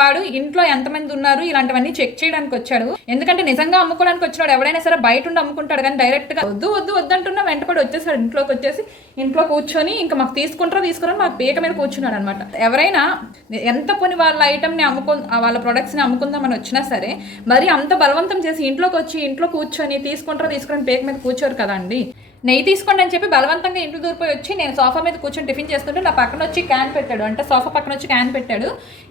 వాడు ఇంట్లో ఎంతమంది ఉన్నారు ఇలాంటివన్నీ చెక్ చేయడానికి వచ్చాడు. ఎందుకంటే నిజంగా అమ్ముకోవడానికి వచ్చినాడు ఎవడైనా సరే బయట ఉండి అమ్ముకుంటాడు, కానీ డైరెక్ట్గా వద్దు వద్దు వద్దంటున్నా వెంటపడి వచ్చేసాడు. ఇంట్లోకి వచ్చేసి ఇంట్లో కూర్చొని ఇంకా మాకు తీసుకుంటారని మాకు పీక మీద కూర్చున్నాడు అనమాట. ఎవరైనా ఎంత పోని వాళ్ళ ఐటమ్ని వాళ్ళ ప్రొడక్ట్స్ని అమ్ముకుందామని వచ్చినా సరే మరి అంత బలవంతం చేసి ఇంట్లోకి వచ్చి ఇంట్లో కూర్చొని తీసుకుని పీక మీద కూర్చోరు కదండి. నెయ్యి తీసుకోండి అని చెప్పి బలవంతంగా ఇంట్లో దూరిపోయి వచ్చి నేను సోఫా మీద కూర్చొని టిఫిన్ చేస్తుంటే నా పక్కన వచ్చి క్యాన్ పెట్టాడు, అంటే సోఫా పక్కన వచ్చి క్యాన్ పెట్టాడు.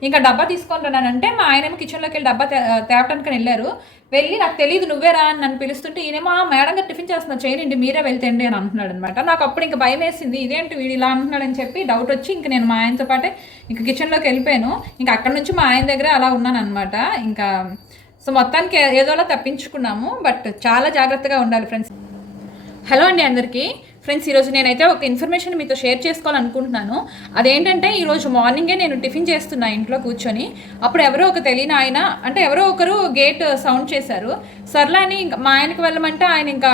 ఇంకా డబ్బా తీసుకుంటున్నానంటే మా ఆయనేమో కిచెన్లోకి వెళ్ళి డబ్బా తేవటానికి వెళ్ళారు. వెళ్ళి నాకు తెలియదు నువ్వే రా అని నన్ను పిలుస్తుంటే ఈయనేమో మేడం గారు టిఫిన్ చేస్తున్నారు చేయనండి మీరే వెళ్తేండి అని అంటున్నాడు అనమాట. నాకు అప్పుడు ఇంకా భయం వేసింది, ఇదేంటి వీడు ఇలా అంటున్నాడని చెప్పి డౌట్ వచ్చి ఇంకా నేను మా ఆయనతో పాటే ఇంకా కిచెన్లోకి వెళ్ళిపోయాను. ఇంకా అక్కడ నుంచి మా ఆయన దగ్గర అలా ఉన్నాను అనమాట. ఇంకా సో మొత్తానికి ఏదోలా తప్పించుకున్నాము, బట్ చాలా జాగ్రత్తగా ఉండాలి ఫ్రెండ్స్. హలో అండి అందరికీ. ఫ్రెండ్స్ ఈరోజు నేనైతే ఒక ఇన్ఫర్మేషన్ మీతో షేర్ చేసుకోవాలనుకుంటున్నాను. అదేంటంటే ఈరోజు మార్నింగే నేను టిఫిన్ చేస్తున్నా ఇంట్లో కూర్చొని. అప్పుడు ఎవరో ఒక తెలియని ఆయన, అంటే ఎవరో ఒకరు గేట్ సౌండ్ చేశారు. సర్లే అని మా ఆయనకి వెళ్ళమంటే ఆయన ఇంకా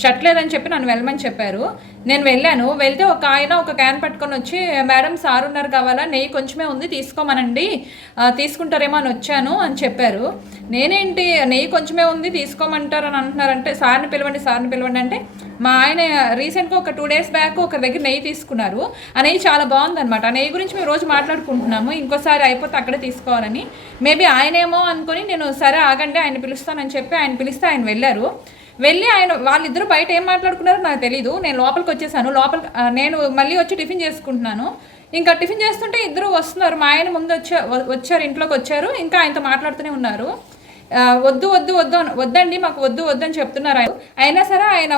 షర్ట్ లేదని చెప్పి నన్ను వెళ్ళమని చెప్పారు. నేను వెళ్ళాను. వెళ్తే ఒక ఆయన ఒక క్యాన్ పట్టుకొని వచ్చి మేడం సార్ ఉన్నారు కావాలా, నెయ్యి కొంచెమే ఉంది తీసుకోమనండి, తీసుకుంటారేమో అని వచ్చాను అని చెప్పారు. నేనేంటి నెయ్యి కొంచెమే ఉంది తీసుకోమంటారు అని అంటున్నారంటే సార్ని పిలవండి అంటే మా ఆయన రీసెంట్గా ఒక 2 days బ్యాక్ ఒక దగ్గర నెయ్యి తీసుకున్నారు. ఆ నెయ్యి చాలా బాగుందనమాట. ఆ నెయ్యి గురించి మేము రోజు మాట్లాడుకుంటున్నాము, ఇంకోసారి అయిపోతే అక్కడే తీసుకోవాలని. మేబీ ఆయనేమో అనుకొని నేను సరే ఆగండి ఆయన పిలుస్తానని చెప్పి ఆయన పిలిస్తే ఆయన వెళ్ళి వాళ్ళిద్దరూ బయట ఏం మాట్లాడుకున్నారో నాకు తెలీదు. నేను లోపలికి వచ్చేసాను. నేను మళ్ళీ వచ్చి టిఫిన్ చేసుకుంటున్నాను. ఇంకా టిఫిన్ చేస్తుంటే ఇద్దరు వస్తున్నారు. మా ఆయన ముందు వచ్చారు ఇంట్లోకి వచ్చారు. ఇంకా ఆయనతో మాట్లాడుతూనే ఉన్నారు. వద్దండి మాకు వద్దని చెప్తున్నారు. అయినా సరే ఆయన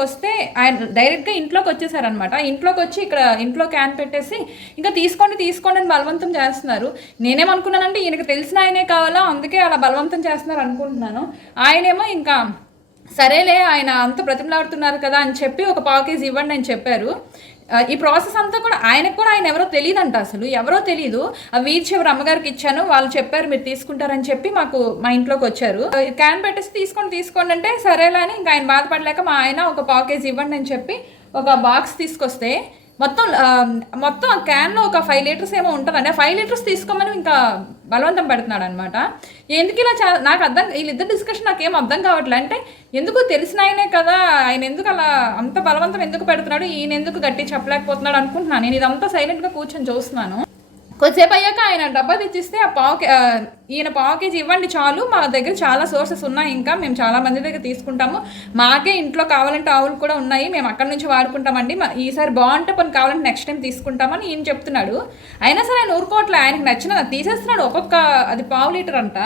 వస్తే ఆయన డైరెక్ట్గా ఇంట్లోకి వచ్చేసారనమాట. ఇంట్లోకి వచ్చి ఇక్కడ ఇంట్లో క్యాన్ పెట్టేసి ఇంకా తీసుకోండి అని బలవంతం చేస్తున్నారు. నేనేమనుకున్నానంటే ఈయనకు తెలిసిన ఆయనే కావాలా, అందుకే అలా బలవంతం చేస్తున్నారు అనుకుంటున్నాను. ఆయనేమో ఇంకా సరేలే ఆయన అంత బ్రతిమలాడుతున్నారు కదా అని చెప్పి ఒక 1/4 kg ఇవ్వండి అని చెప్పారు. ఈ ప్రాసెస్ అంతా కూడా ఆయన ఎవరో తెలియదంట, అసలు ఎవరో తెలీదు. ఆ వీధి చివరి అమ్మగారికి ఇచ్చాను, వాళ్ళు చెప్పారు మీరు తీసుకుంటారని చెప్పి మా ఇంట్లోకి వచ్చారు. క్యాన్ పెట్టేసి తీసుకోండి అంటే సరేలే అని ఇంకా ఆయన బాధపడలేక మా ఆయన ఒక 1/4 kg ఇవ్వండి అని చెప్పి ఒక బాక్స్ తీసుకొస్తే మొత్తం క్యాన్లో ఒక 5 liters ఏమో ఉంటుందండి. ఆ 5 liters తీసుకోమని ఇంకా బలవంతం పెడుతున్నాడు అనమాట. ఎందుకు ఇలా నాకు వీళ్ళిద్దరు డిస్కషన్ నాకేం అర్థం కావట్లేదు. అంటే ఎందుకు తెలిసిన ఆయనే కదా, ఆయన ఎందుకు అలా అంత బలవంతం ఎందుకు పెడుతున్నాడు, ఈయన ఎందుకు గట్టి చెప్పలేకపోతున్నాడు అనుకుంటున్నాను. నేను ఇదంతా సైలెంట్గా కూర్చొని చూస్తున్నాను. కొద్దిసేపు అయ్యాక ఆయన డబ్బా తెచ్చిస్తే ఈయన 1/4 kg ఇవ్వండి చాలు, మా దగ్గర చాలా సోర్సెస్ ఉన్నాయి, ఇంకా మేము చాలా మంది దగ్గర తీసుకుంటాము, మాకే ఇంట్లో కావాలంటే ఆవులు కూడా ఉన్నాయి, మేము అక్కడి నుంచి వాడుకుంటామండి, ఈసారి బాగుంటే పని కావాలంటే నెక్స్ట్ టైం తీసుకుంటామని ఈయన చెప్తున్నాడు. అయినా సరే ఆయన ఊరుకోవట్లే, ఆయనకు నచ్చిన తీసేస్తున్నాడు. అది 1/2 liter అంట,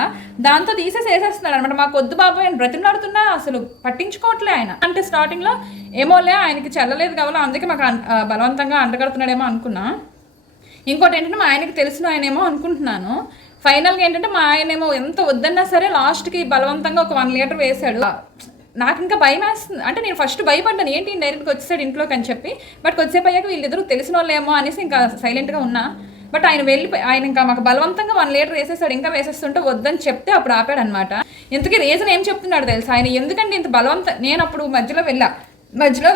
దాంతో వేసేస్తున్నాడు అనమాట. మాకు వద్దు బాబు ఆయన బ్రతిమలాడుతున్నా అసలు పట్టించుకోవట్లే ఆయన. అంటే స్టార్టింగ్లో ఏమోలే ఆయనకి చెల్లలేదు కావాలో అందుకే మాకు బలవంతంగా అంటగడుతున్నాడేమో అనుకున్నా. ఇంకోటి ఏంటంటే మా ఆయనకి తెలిసిన ఆయనేమో అనుకుంటున్నాను. ఫైనల్గా ఏంటంటే మా ఆయనేమో ఎంత వద్దన్నా సరే లాస్ట్కి బలవంతంగా ఒక 1 liter వేసాడు. నాకు ఇంకా భయం వేస్తుంది. అంటే నేను ఫస్ట్ భయపడ్డాను, ఏంటి డైరెక్ట్గా వచ్చేసాడు ఇంట్లోకి అని చెప్పి. బట్ కొద్దిసేపు అయ్యాక వీళ్ళిద్దరూ తెలిసిన వాళ్ళేమో అనేసి ఇంకా సైలెంట్గా ఉన్నా. బట్ ఆయన ఇంకా మాకు బలవంతంగా 1 liter వేసేసాడు. ఇంకా వేసేస్తుంటే వద్దని చెప్తే అప్పుడు ఆపాడనమాట. ఇంతకీ రీజన్ ఏం చెప్తున్నాడు తెలుసా ఆయన, ఎందుకంటే ఇంత నేను అప్పుడు మధ్యలో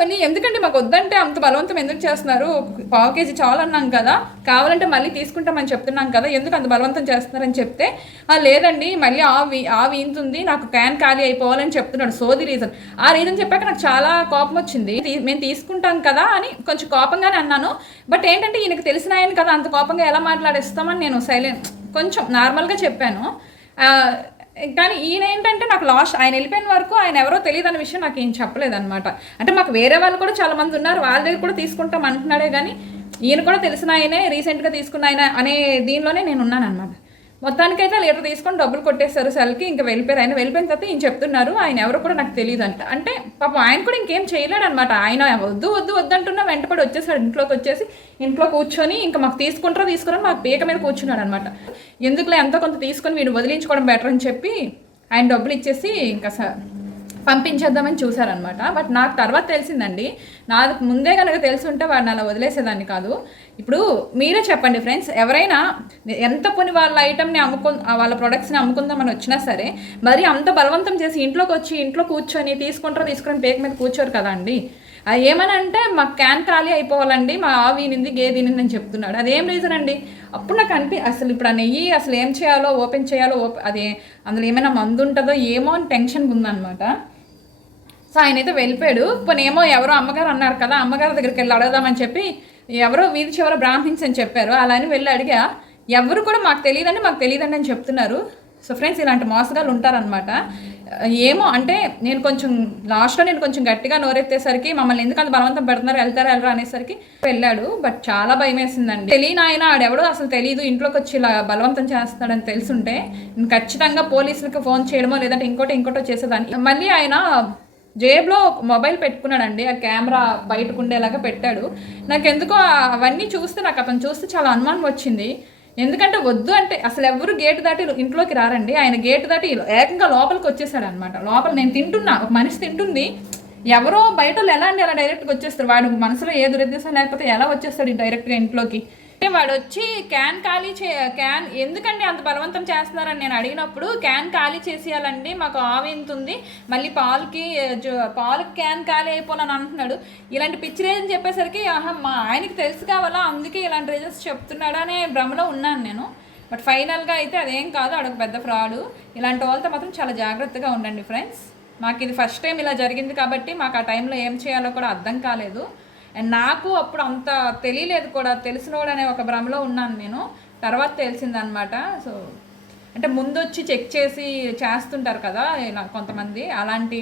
వెళ్ళి ఎందుకంటే మాకు వద్దంటే అంత బలవంతం ఎందుకు చేస్తున్నారు, 1/4 kg చాలు అన్నాం కదా, కావాలంటే మళ్ళీ తీసుకుంటామని చెప్తున్నాం కదా, ఎందుకు అంత బలవంతం చేస్తున్నారని చెప్తే లేదండి మళ్ళీ ఆవి ఇంతుంది, నాకు క్యాన్ ఖాళీ అయిపోవాలని చెప్తున్నాడు. సోది రీజన్. ఆ రీజన్ చెప్పాక నాకు చాలా కోపం వచ్చింది. మేము తీసుకుంటాం కదా అని కొంచెం కోపంగానే అన్నాను. బట్ ఏంటంటే ఈయనకు తెలిసిన ఆయన కదా, అంత కోపంగా ఎలా మాట్లాడేస్తామని నేను కొంచెం నార్మల్గా చెప్పాను. కానీ ఈయన ఏంటంటే నాకు ఆయన వెళ్ళిపోయిన వరకు ఆయన ఎవరో తెలియదు అన్న విషయం నాకు ఏం చెప్పలేదన్నమాట. అంటే మాకు వేరే వాళ్ళు కూడా చాలా మంది ఉన్నారు, వాళ్ళ దగ్గర కూడా తీసుకుంటాం అంటున్నాడే కానీ ఈయన కూడా తెలిసిన ఆయనే, రీసెంట్గా తీసుకున్న ఆయన అనే దీనిలోనే నేను ఉన్నాను అనమాట. మొత్తానికైతే లీటర్ తీసుకొని డబ్బులు కొట్టేస్తారు సెల్కి, ఇంకా వెళ్ళిపోయారు. ఆయన వెళ్ళిపోయిన తర్వాత ఈయన చెప్తున్నారు ఆయన ఎవరో కూడా నాకు తెలియదు అంటే పాపం ఆయన కూడా ఇంకేం చేయలేడు అనమాట. ఆయన వద్దంటున్నా వెంటపడి వచ్చేసాడు. ఇంట్లోకి వచ్చేసి ఇంట్లో కూర్చొని ఇంకా మాకు తీసుకుని మాకు పీక మీద కూర్చున్నాడు అనమాట. ఎందుకులే ఎంతో కొంత తీసుకొని వీడు వదిలించుకోవడం బెటర్ అని చెప్పి ఆయన డబ్బులు ఇచ్చేసి ఇంకా పంపించేద్దామని చూసారనమాట. బట్ నాకు తర్వాత తెలిసిందండి, నాకు ముందే కనుక తెలుసుంటే వాడిని అలా వదిలేసేదాన్ని కాదు. ఇప్పుడు మీరే చెప్పండి ఫ్రెండ్స్, ఎవరైనా ఎంత పోని వాళ్ళ ఐటమ్ని వాళ్ళ ప్రొడక్ట్స్ని అమ్ముకుందామని వచ్చినా సరే మరి అంత బలవంతం చేసి ఇంట్లోకి వచ్చి ఇంట్లో కూర్చొని తీసుకొని పేక మీద కూర్చోరు కదా అండి. ఏమని అంటే మాకు క్యాన్ ఖాళీ అయిపోవాలండి, మా ఆవి నింది గేదె అని చెప్తున్నాడు. అదేం రీజన్ అండి? అప్పుడు నాకు అసలు ఇప్పుడు ఆ నెయ్యి అసలు ఏం చేయాలో, ఓపెన్ చేయాలో, అది అందులో ఏమైనా మందు ఉంటుందో ఏమో అని టెన్షన్గా ఉందన్నమాట. సో ఆయన అయితే వెళ్ళిపోయాడు. పోనేమో ఎవరో అమ్మగారు అన్నారు కదా, అమ్మగారి దగ్గరికి వెళ్ళి అడగదామని చెప్పి ఎవరో వీధి చివర బ్రాహ్మిన్స్ అని చెప్పారు. అలా అని వెళ్ళి అడిగా, ఎవరు కూడా మాకు తెలియదండి అని చెప్తున్నారు. సో ఫ్రెండ్స్, ఇలాంటి మోసగాళ్ళు ఉంటారనమాట. ఏమో అంటే నేను కొంచెం గట్టిగా నోరెత్తేసరికి మమ్మల్ని ఎందుకంత బలవంతం పెడుతున్నారు, వెళ్ళరా అనేసరికి వెళ్ళాడు. బట్ చాలా భయం వేసిందండి. తెలియని ఆయన ఆడెవడో అసలు తెలియదు, ఇంట్లోకి వచ్చి ఇలా బలవంతం చేస్తాడని తెలుసుంటే నేను ఖచ్చితంగా పోలీసులకి ఫోన్ చేయడమో లేదంటే ఇంకోటో చేసేదాన్ని. మళ్ళీ ఆయన జేబులో మొబైల్ పెట్టుకున్నాడండి, ఆ కెమెరా బయటకు ఉండేలాగా పెట్టాడు. నాకు ఎందుకో అవన్నీ చూస్తే నాకు అతను చూస్తే చాలా అనుమానం వచ్చింది. ఎందుకంటే వద్దు అంటే అసలు ఎవరు గేటు దాటి ఇంట్లోకి రారండి, ఆయన గేటు దాటి ఏకంగా లోపలికి వచ్చేసాడు అనమాట. లోపల నేను తింటున్నా, ఒక మనిషి తింటుంది, ఎవరో బయట ఎలా అండి అలా డైరెక్ట్గా వచ్చేస్తారు. వాడు మనసులో ఏ దురుద్దేశం లేకపోతే ఎలా వచ్చేస్తాడు డైరెక్ట్గా ఇంట్లోకి. వాడు వచ్చి క్యాన్ ఎందుకండి అంత బలవంతం చేస్తున్నారని నేను అడిగినప్పుడు, క్యాన్ ఖాళీ చేసేయాలండి, మాకు ఆవు ఎంత ఉంది, మళ్ళీ పాలకి క్యాన్ ఖాళీ అయిపోవాలని అంటున్నాడు. ఇలాంటి పిచ్చి రీజన్ చెప్పేసరికి మా ఆయనకి తెలుసు కావాలా, అందుకే ఇలాంటి రీజన్స్ చెప్తున్నాడు అనే భ్రమలో ఉన్నాను నేను. బట్ ఫైనల్గా అయితే అదేం కాదు, అదొక పెద్ద ఫ్రాడు. ఇలాంటి వాళ్ళతో మాత్రం చాలా జాగ్రత్తగా ఉండండి ఫ్రెండ్స్. మాకు ఇది ఫస్ట్ టైం ఇలా జరిగింది కాబట్టి మాకు ఆ టైంలో ఏం చేయాలో కూడా అర్థం కాలేదు. అండ్ నాకు అప్పుడు అంత తెలియలేదు కూడా, తెలిసినోడు అనే ఒక భ్రమలో ఉన్నాను నేను. తర్వాత తెలిసిందనమాట. సో అంటే ముందు వచ్చి చెక్ చేసి చేస్తుంటారు కదా ఇలా కొంతమంది, అలాంటి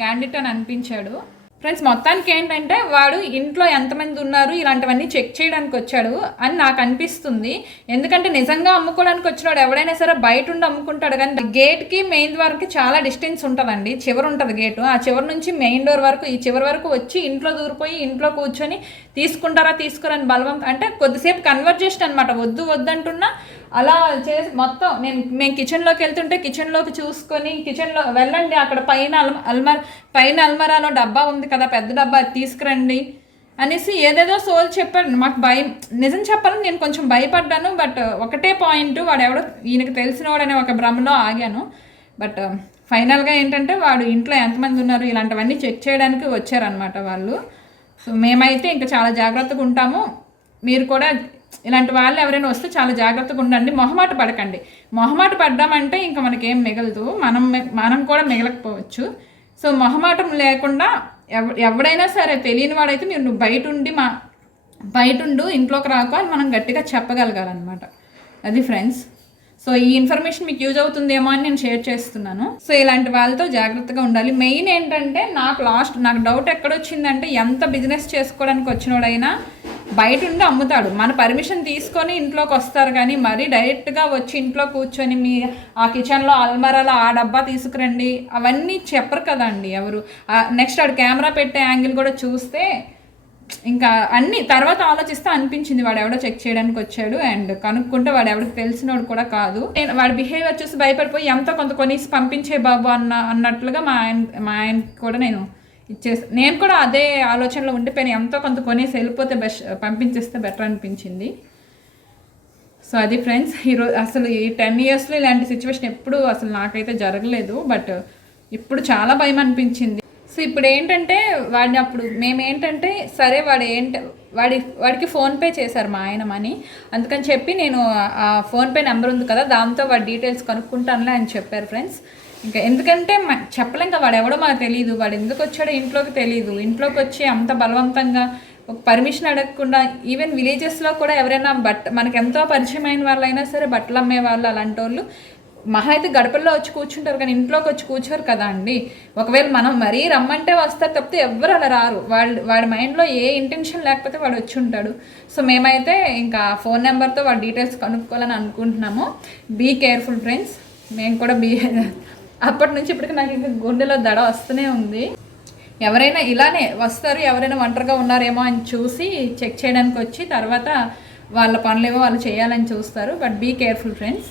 క్యాండిడేట్ అని అనిపించాడు. ఫ్రెండ్స్, మొత్తానికి ఏంటంటే వాడు ఇంట్లో ఎంతమంది ఉన్నారు ఇలాంటివన్నీ చెక్ చేయడానికి వచ్చాడు అని నాకు అనిపిస్తుంది. ఎందుకంటే నిజంగా అమ్ముకోవడానికి వచ్చినాడు ఎవడైనా సరే బయట ఉండి అమ్ముకుంటాడు, కానీ గేట్కి మెయిన్ డోర్కి చాలా డిస్టెన్స్ ఉంటుందండి. చివరి ఉంటుంది గేటు, ఆ చివరి నుంచి మెయిన్ డోర్ వరకు, ఈ చివరి వరకు వచ్చి ఇంట్లో దూరిపోయి ఇంట్లో కూర్చొని తీసుకోరని బలవంతం అంటే కొద్దిసేపు కన్వర్జేషన్ అనమాట. వద్దంటున్నా అలా చేసి మొత్తం మేము కిచెన్లోకి వెళ్తుంటే కిచెన్లోకి చూసుకొని, కిచెన్లో వెళ్ళండి అక్కడ పైన అల్మరాలో డబ్బా ఉంది కదా, పెద్ద డబ్బా, తీసుకురండి అనేసి ఏదేదో సోల్ చెప్పాడు. మాకు భయం, నిజం చెప్పాలని నేను కొంచెం భయపడ్డాను. బట్ ఒకటే పాయింట్, వాడు ఎవడో ఈయనకు తెలిసినవాడనే ఒక భ్రమలో ఆగాను. బట్ ఫైనల్గా ఏంటంటే వాడు ఇంట్లో ఎంతమంది ఉన్నారు ఇలాంటివన్నీ చెక్ చేయడానికి వచ్చారనమాట వాళ్ళు. సో మేమైతే ఇంకా చాలా జాగ్రత్తగా ఉంటాము. మీరు కూడా ఇలాంటి వాళ్ళు ఎవరైనా వస్తే చాలా జాగ్రత్తగా ఉండండి. మొహమాట పడకండి. మొహమాట పడ్డామంటే ఇంకా మనకేం మిగలదు, మనం కూడా మిగలకపోవచ్చు. సో మొహమాటం లేకుండా ఎవడైనా సరే తెలియని వాడైతే నువ్వు బయటుండు ఇంట్లోకి రాకు అని మనం గట్టిగా చెప్పగలగాలన్నమాట. అది ఫ్రెండ్స్. సో ఈ ఇన్ఫర్మేషన్ మీకు యూజ్ అవుతుందేమో అని నేను షేర్ చేస్తున్నాను. సో ఇలాంటి వాళ్ళతో జాగ్రత్తగా ఉండాలి. మెయిన్ ఏంటంటే నాకు డౌట్ ఎక్కడొచ్చిందంటే, ఎంత బిజినెస్ చేసుకోవడానికి వచ్చినోడైనా బయట ఉండి అమ్ముతాడు, మన పర్మిషన్ తీసుకొని ఇంట్లోకి వస్తారు, కానీ మరీ డైరెక్ట్గా వచ్చి ఇంట్లో కూర్చొని మీ ఆ కిచెన్లో అల్మరాలో ఆ డబ్బా తీసుకురండి అవన్నీ చెప్పరు కదండి ఎవరు. నెక్స్ట్ ఆడు కెమెరా పెట్టే యాంగిల్ కూడా చూస్తే ఇంకా అన్ని తర్వాత ఆలోచిస్తే అనిపించింది వాడు ఎవడో చెక్ చేయడానికి వచ్చాడు, అండ్ కనుక్కుంటే వాడు ఎవరికి తెలిసినోడు కూడా కాదు. వాడి బిహేవియర్ చూసి భయపడిపోయి ఎంతో కొంత కొనేసి పంపించే బాబు అన్నట్లుగా మా ఆయన కూడా నేను కూడా అదే ఆలోచనలో ఉండిపోయిన, ఎంతో కొంత కొనేసి వెళ్ళిపోతే పంపించేస్తే బెటర్ అనిపించింది. సో అది ఫ్రెండ్స్, ఈరోజు అసలు ఈ 10 yearsలో ఇలాంటి సిచ్యువేషన్ ఎప్పుడు అసలు నాకైతే జరగలేదు. బట్ ఇప్పుడు చాలా భయం అనిపించింది. సో ఇప్పుడు ఏంటంటే మేమేంటంటే సరే వాడికి ఫోన్పే చేశారు మా ఆయన మనీ, అందుకని చెప్పి నేను ఆ ఫోన్పే నెంబర్ ఉంది కదా దాంతో వాడి డీటెయిల్స్ కనుక్కుంటానులే అని చెప్పారు ఫ్రెండ్స్. ఇంకా ఎందుకంటే చెప్పలేం కదా, వాడు ఎవడో మాకు తెలియదు, వాడు ఎందుకు వచ్చాడో ఇంట్లోకి తెలియదు. ఇంట్లోకి వచ్చి అంత బలవంతంగా ఒక పర్మిషన్ అడగకుండా, ఈవెన్ విలేజెస్లో కూడా ఎవరైనా మనకు ఎంతో పరిచయమైన వాళ్ళైనా సరే బట్టలు అమ్మే వాళ్ళు అలాంటి వాళ్ళు మహా అయితే గడపల్లో వచ్చి కూర్చుంటారు, కానీ ఇంట్లోకి వచ్చి కూర్చోరు కదా అండి. ఒకవేళ మనం మరీ రమ్మంటే వస్తారు తప్పితే ఎవ్వరు అలా రారు. వాడి మైండ్లో ఏ ఇంటెన్షన్ లేకపోతే వాడు వచ్చి ఉంటాడు. సో మేమైతే ఇంకా ఫోన్ నెంబర్తో వాడి డీటెయిల్స్ కనుక్కోవాలని అనుకుంటున్నాము. Be careful friends. మేము కూడా అప్పటి నుంచి ఇప్పటికి నాకు ఇంకా గుండెలో దడ వస్తూనే ఉంది. ఎవరైనా ఇలానే వస్తారు, ఎవరైనా ఒంటరిగా ఉన్నారేమో అని చూసి చెక్ చేయడానికి వచ్చి తర్వాత వాళ్ళ పనులేమో వాళ్ళు చేయాలని చూస్తారు. But be careful friends.